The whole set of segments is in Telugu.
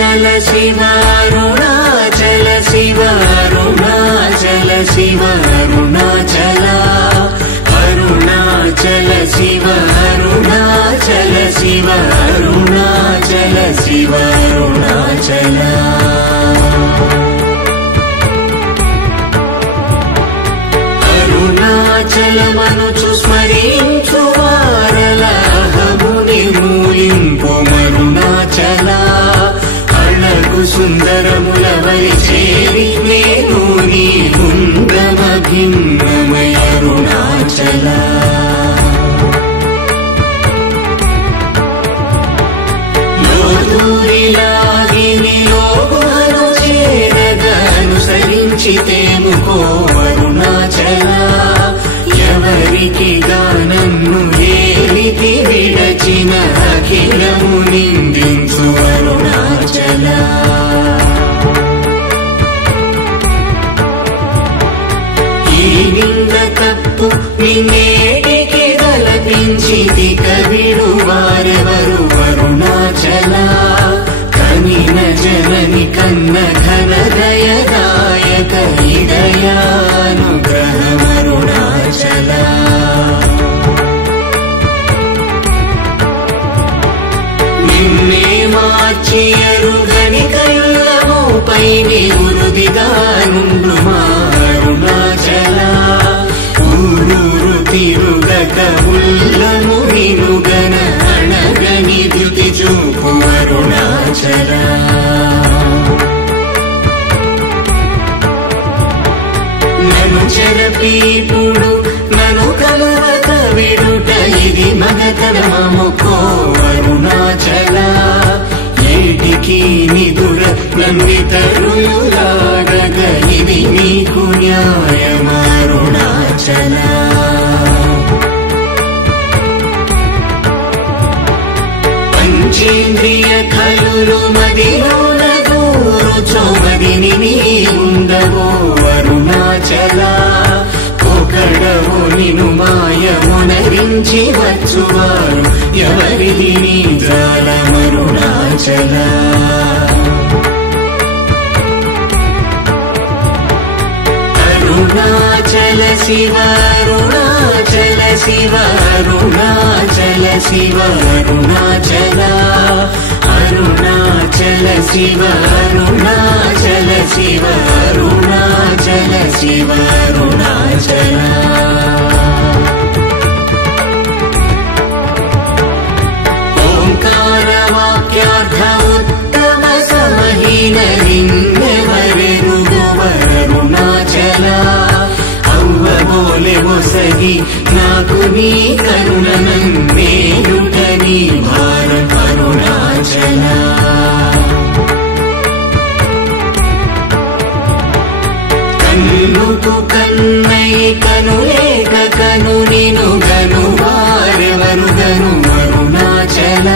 అరుణాచల శివ అరుణాచల శివ అరుణాచల శివ అరుణాచల అరుణాచల శివ అరుణాచల శివ అరుణాచల శివ అరుణాచల అరుణాచలమనుచు స్మరించు వారలహముని మూలింపు మరుణాచల అళగు సుందరముల వలి చేరి నేను నీ గుండమ భిన్నమయ అరుణాచల లోదూరిలాగిని లోగుహను చేరగా అనుసరించితేముకో అరుణాచల ఎవరికి గానన్ను ఏలితి విడచిన అఖిలము నిందించు అరుణాచల ఈ నింద తప్పు నిన్నేటికి గలపించితి కవిడు వారెవరు అరుణాచల కనిన జనని కన్న ఘన దయదాయక హృదయానుగ్రహమరుణాచల నిన్నే మార్చి ఎరుగని కళ్ళముపై నివృదిగా నుండు మా అరుణాచల ఊరూరు తిరుగక ఉల్లము వినుగన అణగని ద్యుతి చూపు అరుణాచల నన్ను చెరపీపుడు నన్ను కలవక విడుట ఇది మగతరమముకో అరుణాచల ఏటికి నిదుర నందితరులాడగ ఇది నీకు న్యాయమరుణాచల పంచేంద్రియ కలులు మదిలోన దూరుచోమదిని నీ ఉండవో అరుణాచల ఒకడవు నిను మాయమునరించి వచ్చువారు ఎవరిది నీ జాలమరుణాచల అరుణాచల శివ అరుణాచల శివ అరుణాచల శివ అరుణాచల అరుణాచల శివ అరుణాచల శివ అరుణాచల శివ అరుణాచల ఓంకార వాక్యార్థ ఉత్తమ సమహీన నిన్నెవరెరుగు అరుణాచల అవ్వబోలె ఒసగి నాకు నీ కరుణనన్నేయుట నీ భారం అరుణాచల కన్నుకు కన్నై కనులేక కను నిను గను వారెవరు గను అరుణాచల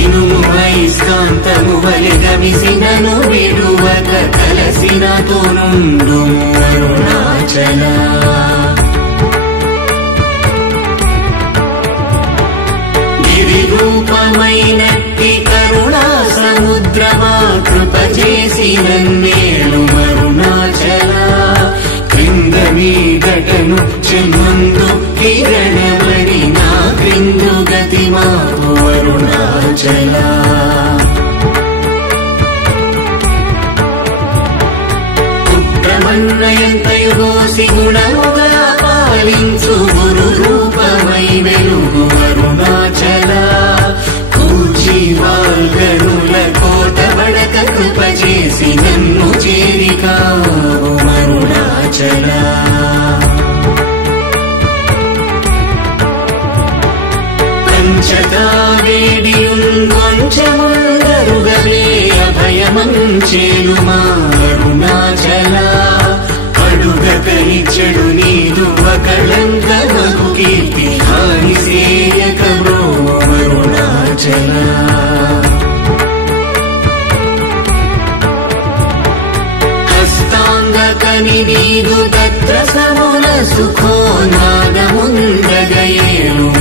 ఇనుము వైస్కాంతము వలె గమిసినను విడువక కలసినతో నుండు అరుణాచల గిరిరూపమైనట్టి కరుణా సముద్రమా కృప చేసి నన్నేలు అరుణాచల క్రింద మీదటను చెన్మందు కిరణమణి నా క్రిందు గతి మాకు అరుణాచల కుట్రమన్నయంతయుగోసి గుణముగా పాలించు గురు రూపమై వెలుగు అరుణాచల కూచి వాల్గనుల కోట బడక కృప చేసి నన్ను చేరికావు అరుణాచల పంచగా వేడియుంగొంచెముందరుగవే అభయమంచేలు మా అరుణాచల అడుగకనిచ్చడు నీదు అకళంకమగు కీర్తి హాని సేయక బ్రో అరుణాచల హస్తాంగకని నీదు తత్ర సముల సుఖో నాదముందగయేలు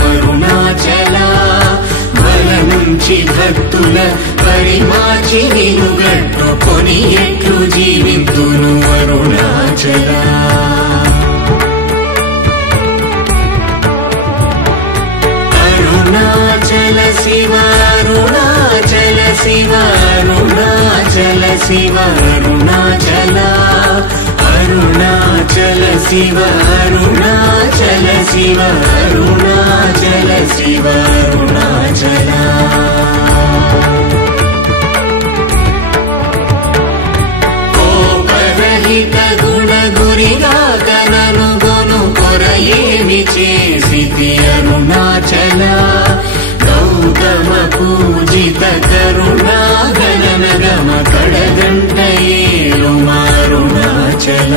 అరుణాచల బలము మంచి భక్తుల పరిమాచి నిను గట్టుకొని ఎట్లు జీవింతును అరుణాచల అరుణాచల శివ అరుణాచల శివ అరుణాచల శివ అరుణాచల అరుణాచల శివ అరుణాచల శివ అరుణాచల శివ అరుణాచల కోపరహిత గుణ గురిగా కనను గొను కొరయేమి చేసితి అరుణాచల గౌతమ పూజిత కరుణా గణన గమ కడగంట ఏలు అరుణాచల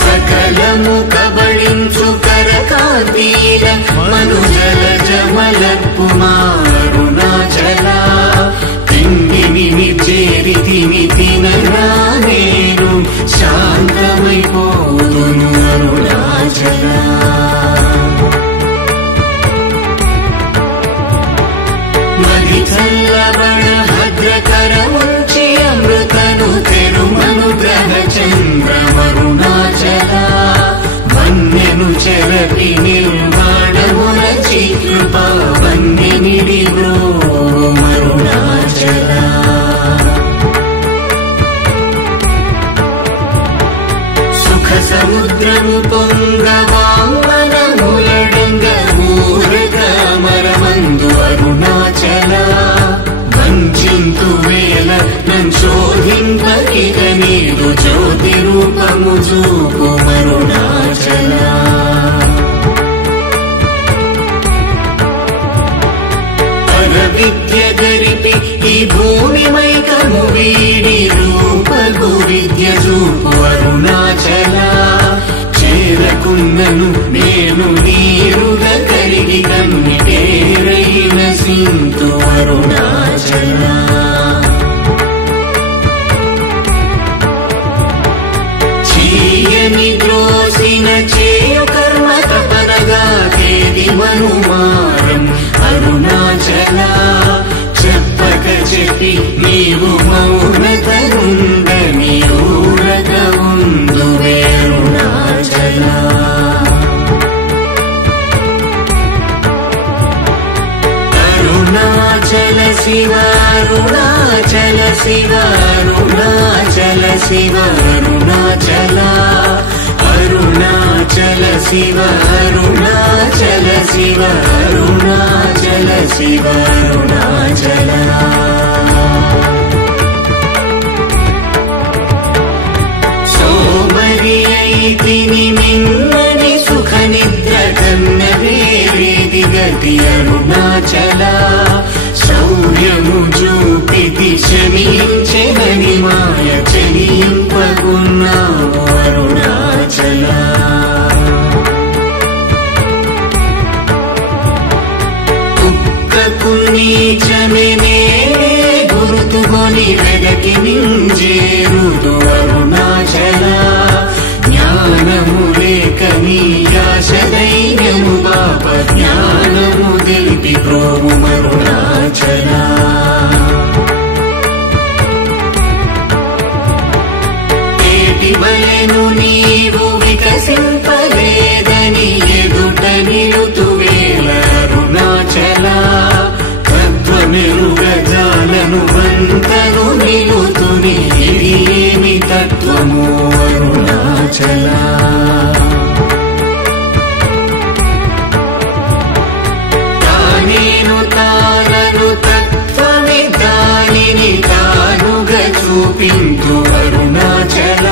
సకలము కబళించు కరకాంతీల మనుజల జమలపు అరుణాచల తిండిని చేరితిని తినరా నేను శాంతమైపోదును అరుణాచల మది చల్లబడ భద్రకరముంచి అమృతను తెరుమనుగ్రహ చంద్రమరుణాచల వన్యను చెరపి నిర్మాణమురచి కృపా వన్యనిడి అరుణాచల సుఖ సముద్రము పొంగవామనములడంగ ఊరకమరమందు అరుణాచల వంచింతు వేల నంశోధింపకిగ నీదు జ్యోతి రూపము చూపు అరుణాచల పరవిద్య గరిపి ఈ భూమి మైకము వీడి రూపగు విద్య చూపు అరుణాచల చేరకున్నను నేను నీరుగా కలిగి కన్నిటేరైన సింతు అరుణాచల చీయని ద్రోసిన చేయు కర్మ తపనగా తేది మనుమారం అరుణాచల చెప్పక చెప్పి నీవు మౌనతనుండని ఊరక ఉందు అరుణాచల అరుణాచల శివ అరుణాచల శివ అరుణాచల శివ అరుణాచల అరుణాచల శివ అరుణాచల శివ అరుణాచల శివ అరుణాచల సోమరి అయితిని నిన్నని సుఖ నిద్ర కన్న వేరేది గతి అరుణాచల శౌర్యము చూపితి శమించెనని మాయ చెలింపకున్నావు అరుణాచల కుక్కకు నీచమే గురుతుకొని వెదకి నింజేరుదు అరుణాచల జ్ఞానము లేక నీ ఆశ ధైర్యము పాప జ్ఞానము తెలిపి ప్రోము అరుణాచల ఏటి వలెను నీవు వికసింపలేదని ఎదుట నిలుతువేల అరుణాచల తత్వమెరుగజాలను వంతను నిలుతుని ఇది ఏమి తత్వము అరుణాచల తానేను తానను తత్వమే దానిని తానుగా చూపింతు అరుణాచల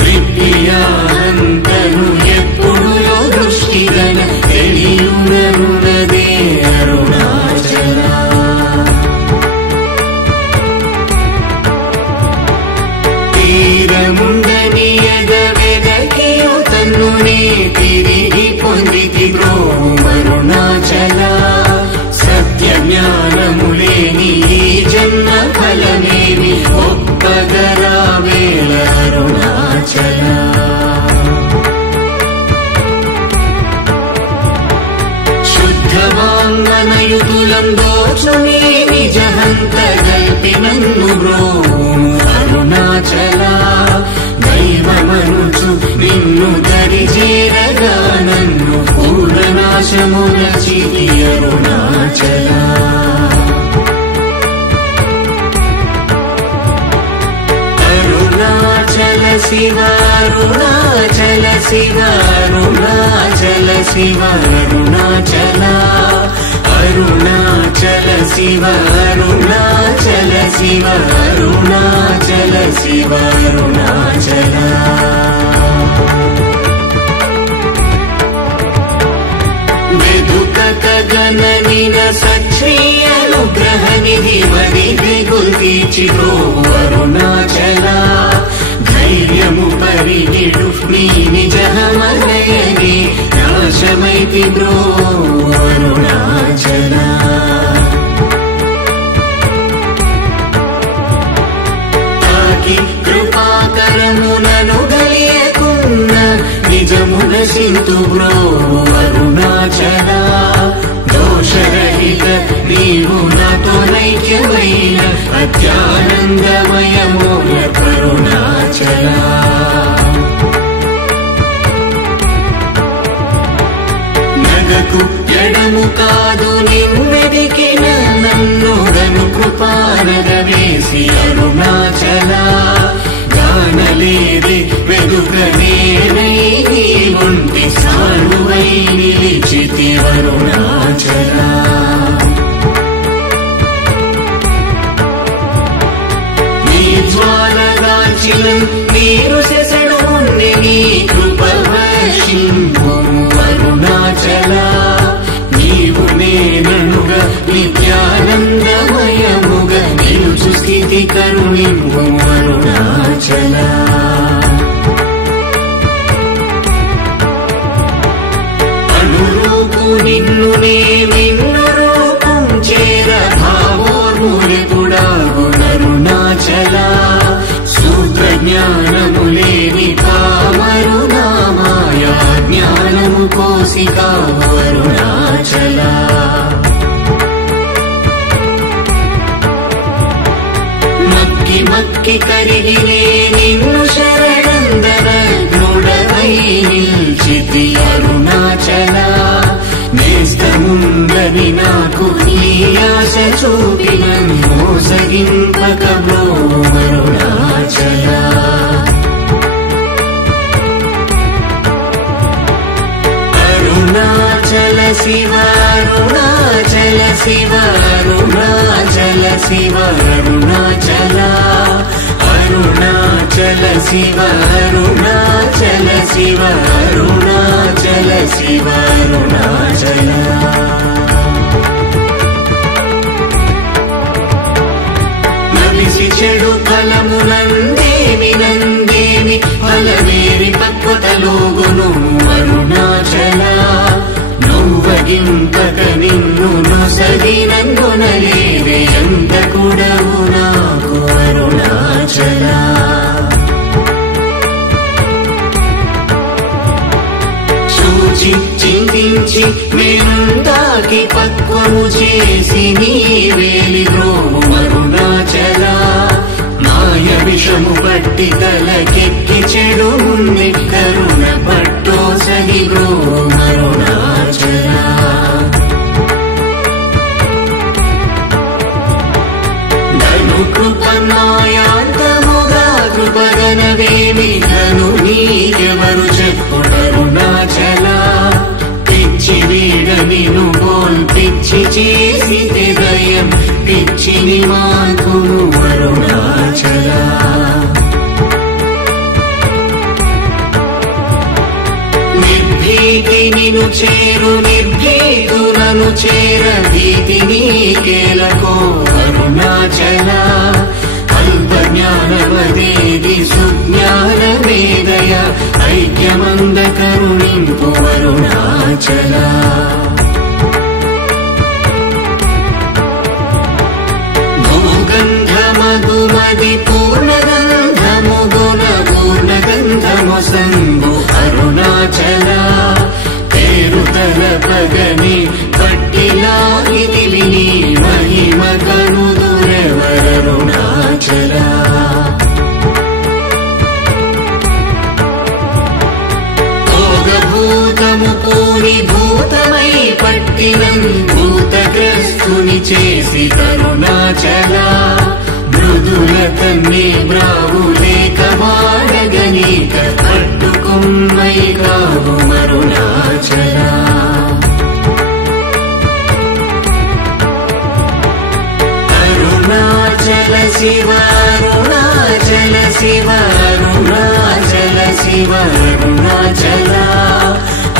కృప్యానంతను ఎప్పుడులో దృష్టిగన తెలియునరునదే అరుణాచల తీరముండని ఎదవెదకియు తన్నునే తిరిగి పొందితి అరుణాచల సత్య జ్ఞానములేని ఈ జన్మ ఫలమేమి ఒప్పగరావేల అరుణాచల తాళంత గల్పి నన్ను బ్రోము అరుణాచల దైవమనుచు నిన్ను దరి చేరగా నన్ను పూర్ణనాశముల చితి అరుణాచల అరుణాచల శివ అరుణాచల శివ అరుణాచల శివ అరుణాచల అరుణాచల శివ అరుణాచల శివ అరుణాచల శివ అరుణాచల వెదుకక గణనిన సక్షీయ అనుగ్రహ నిధి వదిలి గుల్తీచి బ్రోము అరుణాచల ధైర్యము పరిగిడు నీ నిజమనయని నాశమైతి బ్రోము అరుణాచల తాకి కృపాకరమునను గలియకున్న నిజమున సింతు బ్రోము అరుణాచల దోషరహిత నీవు నాతో నైక్యమైన అత్యానందమయమూల కరుణాచల నగకు ఎడము కాదు నిన్నెదికిన నన్నుగను కృపానగ వేసి అరుణాచల గానలేది వెదుకనేనై నీ ఒంటి సానువై నిలిచితి అరుణాచల నీ జ్వాలగాంచిలం నీరు సెసడు ఉండి నీ కృప వర్షింపుము అరుణాచల నీవు నేననుగా నిత్యానందమయముగా నిలుచు స్థితి కరుణింపుము అరుణాచల అనురూపు నిన్ను నిన్ను రూపం చేర భావోర్ములెపుడాగు అరుణాచల సూత్ర జ్ఞానములేని కామరునామాయ జ్ఞానము కోసికా అరుణాచల మక్కి మక్కి కరిగిలే నిన్ను శరణందన దృఢమై నిల్చితి అరుణాచల నేస్తముందని నాకు నీ ఆశ చూపిన మోసగింపక బ్రోము అరుణాచల అరుణాచల శివ అరుణాచల శివ అరుణాచల శివ అరుణాచల అరుణాచల శివ అరుణాచల శివ అరుణాచల శివ అరుణాచల నవిసి చెడు ఫలమునందేమి నందేమి ఫలమేరి పక్వతలోగును అరుణాచల నవ్వగింపక నిన్ను నొసగినందునలేదే ఎంత కూడవు నాకు అరుణాచల చూచి చింతించి మెందాకి పక్వము చేసి నీ వేలి బ్రోము అరుణాచల మాయ విషము పట్టి తలకెక్కి చెడు ఉంది కరుణ పట్టో సగి బ్రోము అరుణాచల ధను కృపమాయాంతముగా కృపగనవేమి ధను నీకెవరు చెప్పుడు అరుణాచల పిచ్చి వీడ నిను బోల్ పిచ్చి చేసి హృదయం పిచ్చిని మాకును అరుణాచల నిర్భీతి నిను చేరు నిర్భీతులను చేర భీతి నీకేలకో అరుణాచల అల్ప జ్ఞానవదేది సుజ్ఞానమేదయ ఐక్యమంద కరుణింపు అరుణాచల భూగంధమధుమది పూర్ణగంధము గుణ పూర్ణగంధము సంగు అరుణాచల పేరు తలపగని పట్టిలాగిలి మహిమ కనుదుర అరుణాచలా భూతము పూని భూతమై పట్టినం భూతగ్రస్తుని చేసి కరుణాచలా మృదుల తన్నే బ్రావులేక వాడగనీక పట్టుకుమ్మై కావు అరుణాచలా అరుణాచల శివ అరుణాచల శివ అరుణాచల శివ అరుణాచలా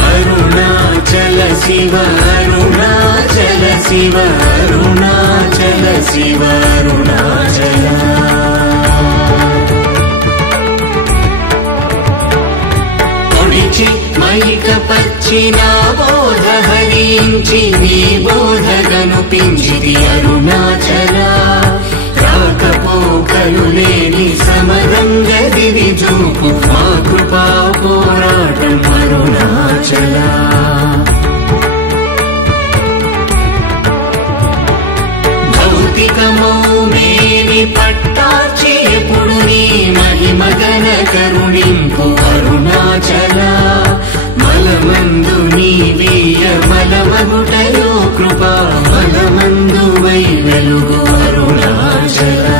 అరుణాచల శివ అరుణాచల శివ అరుణాచల శివ అరుణాచలా పొడిచి మైక పచ్చి నా బోధ హరించి నీ బోధ కనుపించిది అరుణాచలా రాకపోకలు లేని సమరంగ దివి చూపు మా కృపా పోరాటం అరుణాచలా భౌతికమౌ మేని పట్టాచి ఎప్పుడు నీ మహిమగన కరుణింపు అరుణాచలా మలమందు నీ వీయ మలమగుటయో కృపా మలమందు వై వెలుగు అరుణాచలా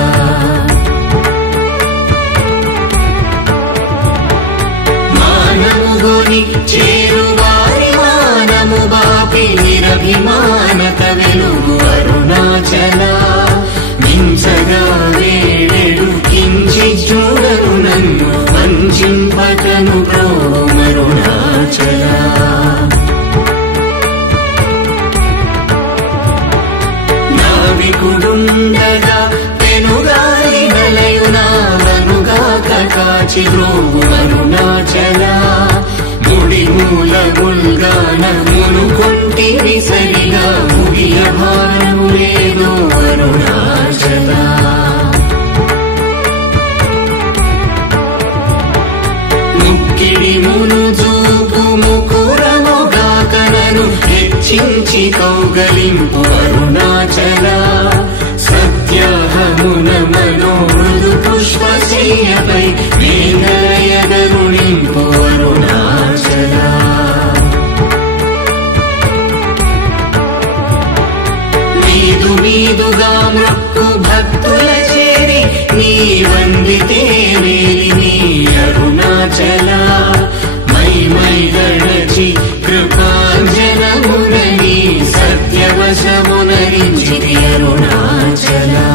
మానముగొని చేరువారి మానము బాపి నిరభిమానత వెలుగు అరుణాచలా మించగా వేడెడు కించి చూడను నన్ను వంచింపకను అరుణాచలా నావికుడుండగా పెనుగాలి నలయునావనుగాక కాచి ద్రోవు అరుణాచలా ముడి మూల ముల్గాన మునుకొంటివి సరిగా ముగియ భారము లేదు అరుణాచలా ముక్కిడి మును చూపు ముకురముగాకనను హెచ్చించి కౌగలింపు అరుణాచలా సత్యాహమున మనోమృదు పుష్పశయ్యపై వేదయగరుణింపు అరుణాచలా మీదు మీదుగా మృక్కు భక్తుల చేరి నీ వందితే వేలి నీ అరుణాచలా మై మై గణచి కృపాంజనమునని సత్యవశమునరించితి అరుణాచలా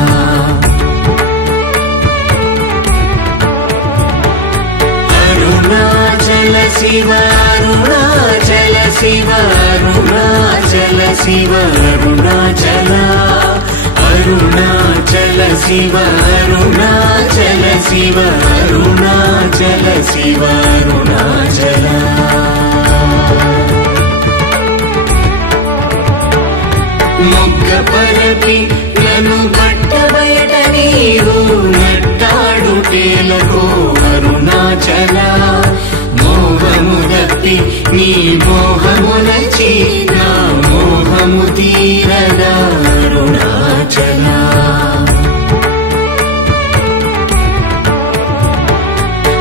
అరుణాచల శివ అరుణాచల శివ అరుణాచల శివ అరుణాచలా అరుణాచల శివ అరుణాచల శివ అరుణాచల శివ అరుణాచలా మొగ్గ పరపి నన్ను బట్ట బయట నీవు నట్టాడుటేలకు అరుణాచలా మోహము దప్పి నీ మోహమునచి నా మోహము తీరదా అరుణాచలా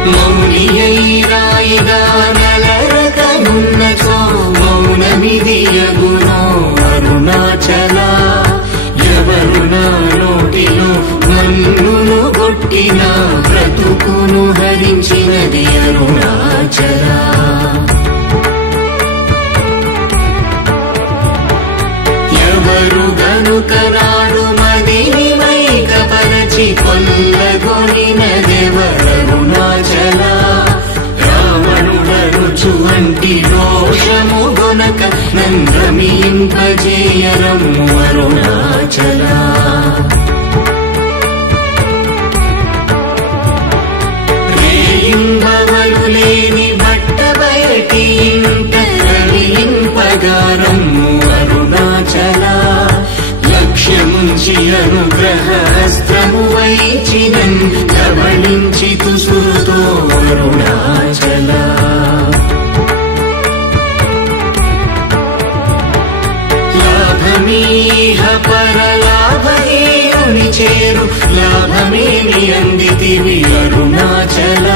మౌని రాయిగా నలరకనున్నచో మౌనమిదియగునో అరుణాచలా ఎవరు నా నోటిలో మన్నును కొట్టిన బ్రతుకును హరించినది అరుణాచలా ఎవరు గనుక నాడు మదిని మైకపరచి కొల్లగొనినదెవరరుణాచలా రావణుడరుచు వంటి రోషము గొనక నందమింపజేయరము అరుణాచలా రేయింబవలు లేని బట్ట బయటి ఇంట రవింపగారము అరుణాచలా లక్ష్యముంచి అనుగ్రహస్త్రము వైచినన్ ధవళించి తుసురుతో అరుణాచలా లాభమీహ పరలాభమేయుని చేరు లాభమే ఏమి అందితివి అరుణాచల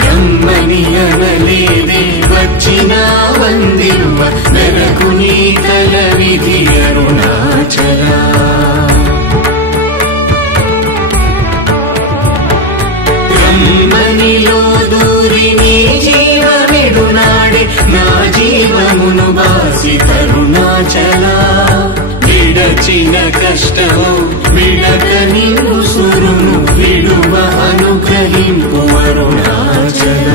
రమ్మని అనలేదే వచ్చిన వందిరువ నెలకు నీ తల విధి అరుణాచల రమ్మనిలో దూరి నీ జీవమిడునాడే నా జీవమును బాసి కరుణాచల విడచిన కష్టము విడక నీవు సురును విడువ అనుగ్రహింపు అరుణాచల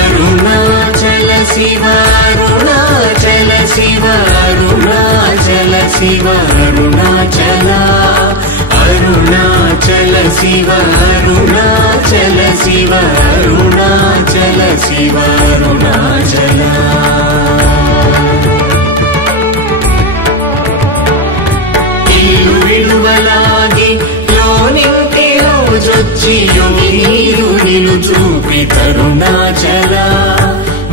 అరుణాచల శివ అరుణాచల శివ అరుణాచల శివ అరుణాచల అరుణాచల శివ అరుణాచల శివ అరుణాచల శివ అరుణాచల ఇల్లు విడువలాగి లోనింటిలో జొచ్చి నీరు నిలు చూపి కరుణాచల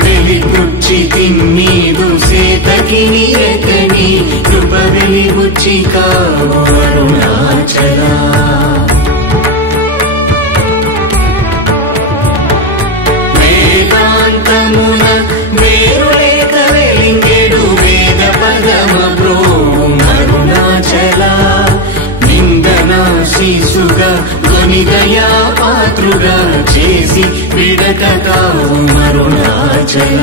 వెలిగుచ్చి తిన్నీదు సేతకి నీరకని కృప వెలిగుచ్చి కావు అరుణాచల వేదాంతమున వేరులేక వెలింగెడు వేద పదమ బ్రోం అరుణాచల నిందనా శిశుగా కొనిదయా పాత్రుగా చేసి విడక కావు అరుణాచల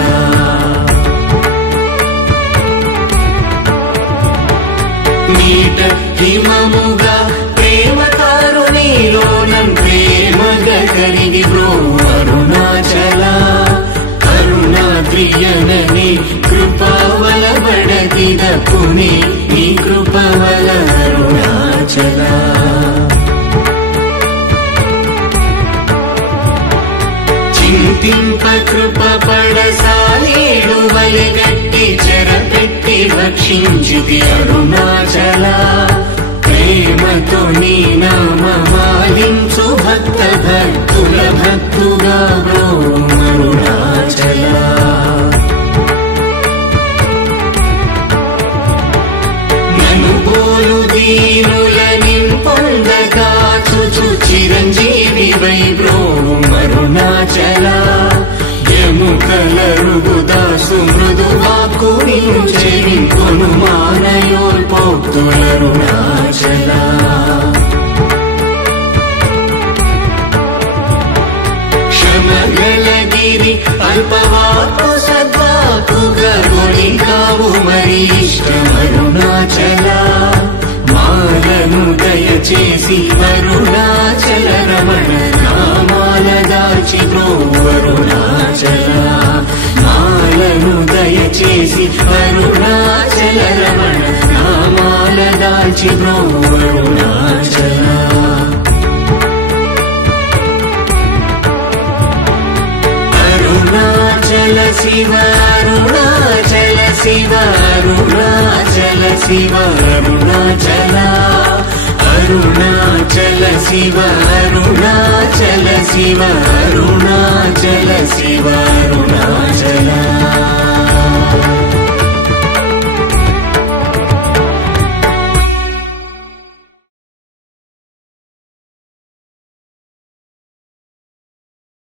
నీట హిమముగా ప్రేమ కారుణిలోనం ప్రేమగా కరిగి బ్రో అరుణాచల కరుణాద్రియనని కృపావల బడదిదకుని నీ కృపవల అరుణాచల చింతింప కృప పడసాలేడు వలెగట్టి చెరపెట్టి రక్షించితి అరుణాచల ప్రేమతో నీ నామమాలించు భక్త భక్తుల భక్తుగా బ్రో అరుణాచల నన్ను పోలు దీనుల నింపొందగా చుచు చిరంజీవి వై బ్రో అరుణాచల ఎముకలరుగుదాసు మృదువాకుని చెవింకొను మానయోల్ పోక్తులరుణాచల క్షమగలగిరి అల్పవాకు సద్వాకుగా గొడిగావు మరి ఇష్టమరుణాచల మాలను దయచేసి అరుణాచల రమణ నామాల దాచి బ్రో అరుణాచల మాలను దయచేసి అరుణాచల రమణ నామాల దాచి బ్రో అరుణాచల అరుణాచల శివ అరుణాచల శివ అరుణాచల శివ అరుణాచల అరుణాచల శివ అరుణాచల శివ అరుణాచల శివ అరుణాచల